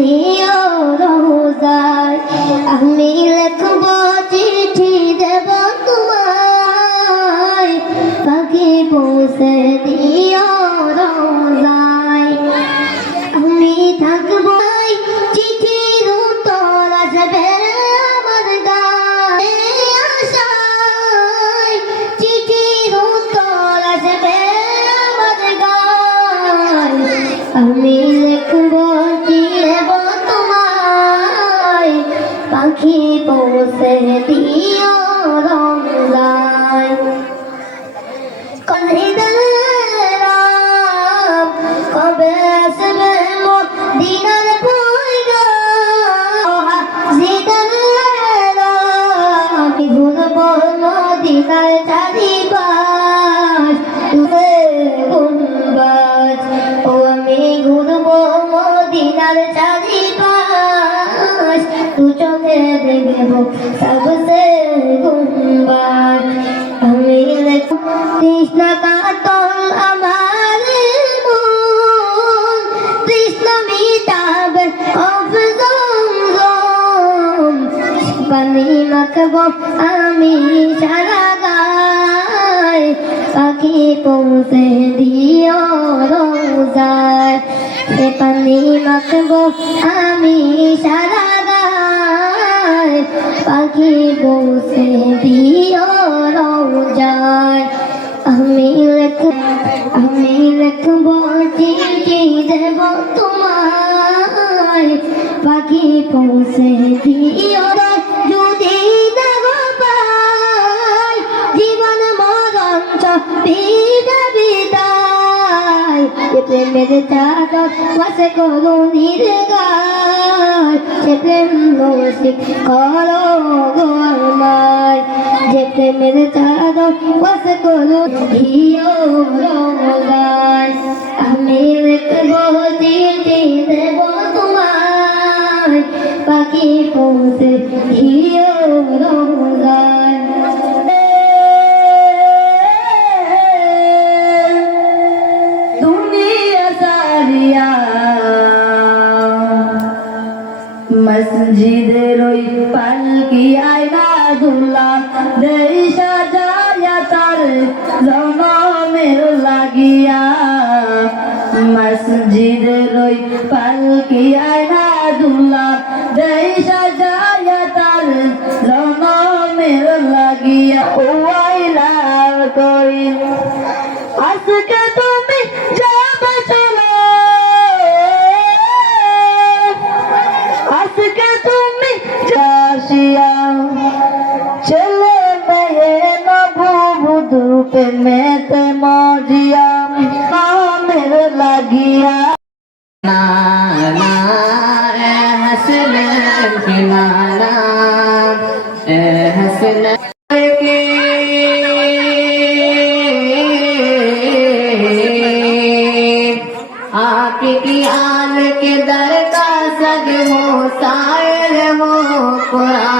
দিও রোজায়, আমি লিখব চিঠি দেব তোমায়, পাখি পৌঁছে দিও রোজায়। আমি থাকবো চিঠির উত্তর আসবে আমার গায়ে আশায়, চিঠির উত্তর আসবে আমার গায়ে। আমি লিখবো দেব তোমায়, পাখি পৌঁছে দিও রোজায়। কবে আসবে মদিনার পয়গা, আমি ঘুরবো মদিনার চারিপাশ, গুনবাজ ও আমি ঘুরবো মদিনার চারিপাশ, দু চোখে দেখবো সবসে গুনবাজ। আমি তৃষ্ণা কাতল আমার মন, তৃষ্ণা মিটাবে অফ জমজম, পানি মাখবো আমি সারা গায়, পাখি পৌঁছে দিও রোজায়। সে পানি মাখবো আমি সারা গায়, পাখি পৌঁছে দিও রোজায়। আমি লিখবো চিঠি দেব তোমায়, পাখি পৌঁছে দিও। যদি দেব পাই জীবন মরণ বিদা বিদায়, এ প্রেমের চাদর পাশে করো নির্গায়, সে প্রেম রসিক করো গো আমায়, যে প্রেমের চাদর পাশে করো দিও রোজায়। আমি লিখবো চিঠি দেব তোমায়, পাখি পৌঁছে দিও রোজায়। দুনিয়া সারিয়া মসজিদের ওই পালকি আয়না দুল্লা দেই সাজায়া তার জনমের লাগিয়া, মসজিদের ওই পালকি আয়না দুল্লা দেই সাজায়া তার জনমের লাগিয়া। ও আইলা কই আজকে তুমি যাবে চলে, আজকে তুমি যাসিয়া, ছেলে মেয়ে নববধূ প্রেমেতে মজিয়া, আমের লাগিয়া। না না হাসলেন কিনারা হাসলেন आपकी आल के दर का सद हो सायल हो कुरान।